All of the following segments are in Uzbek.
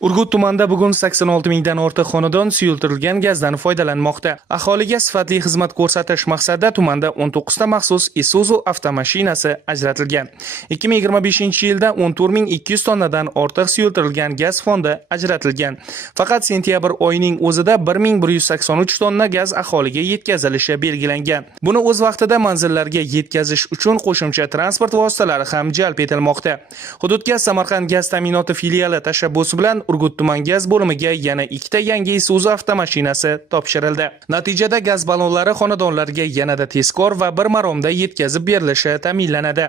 Urgut tumanida bugun 86 mingdan ortiq xonadon suyultirilgan gazdan foydalanmoqda. Aholiga sifatli xizmat ko'rsatish maqsadida tumanda 19 ta maxsus Isuzu avtomashinasi ajratilgan. 2025-yilda 14.200 tonnadan ortiq suyultirilgan gaz fondi ajratilgan. Faqat sentyabr oyining o'zida 1183 tonna gaz aholiga yetkazilishi belgilangan. Buni o'z vaqtida manzillarga yetkazish uchun qo'shimcha transport vositalari ham jalb etilmoqda. Hududgaz Samarqand gaz ta'minoti filiali tashabbusi bilan Urgut tuman gaz bo'limiga yana 2 ta yangi Isuzu avtomashinasi topshirildi. Natijada gaz ballonlari xonadonlarga yanada tezkor va bir maromda yetkazib berilishi ta'minlanadi.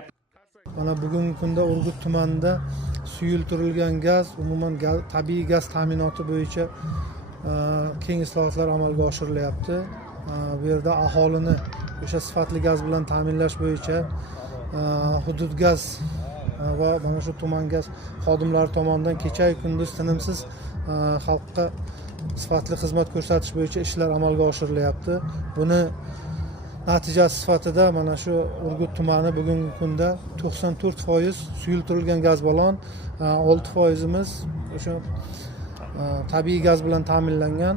Mana bugungi kunda Urgut tumanida suyultirilgan gaz, umuman tabiiy gaz ta'minoti bo'yicha keng islohotlar amalga oshirilyapti. Bu yerda aholini o'sha sifatli gaz bilan ta'minlash bo'yicha hudud gaz va mana shu tuman gaz xodimlari tomonidan kecha-yu kunduz tinimsiz xalqqa sifatli xizmat ko'rsatish bo'yicha ishlar amalga oshirilyapti. Buni natijasi sifatida mana shu Urgut tumani bugungi kunda 94% suyultirilgan gaz ballon, 6%imiz o'sha tabiiy gaz bilan ta'minlangan.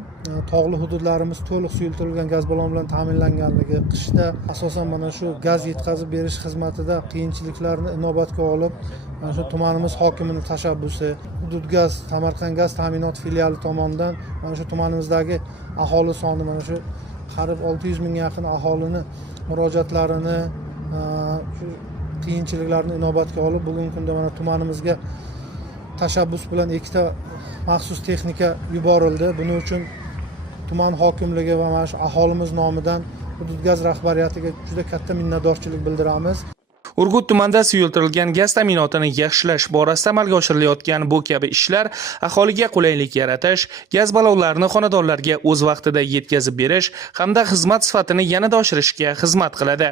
Tog'li hududlarimiz to'liq suyultirilgan gaz ballon bilan ta'minlanganligi, qishda asosan mana shu gaz yetkazib berish xizmatida qiyinchiliklarni inobatga olib, mana shu tumanimiz hokimining tashabbusi, hudud gaz Samarqand gaz ta'minoti filiali tomonidan mana shu tumanimizdagi aholi soni mana shu qarib 600 mingga yaqin aholini murojaatlarini, shu qiyinchiliklarni inobatga olib bugungi kunda mana tumanimizga tashabbus bilan 2 ta maxsus texnika yuborildi. Buning uchun tuman hokimligi va mana shu aholimiz nomidan hudud gaz rahbariyatiga juda katta minnatdorchilik bildiramiz. Urgut tumanida suyultirilgan gaz ta'minotini yaxshilash borasida amalga oshirilayotgan bu kabi ishlar aholiga qulaylik yaratish, gaz ballonlarini xonadonlarga o'z vaqtida yetkazib berish hamda xizmat sifatini yanada oshirishga xizmat qiladi.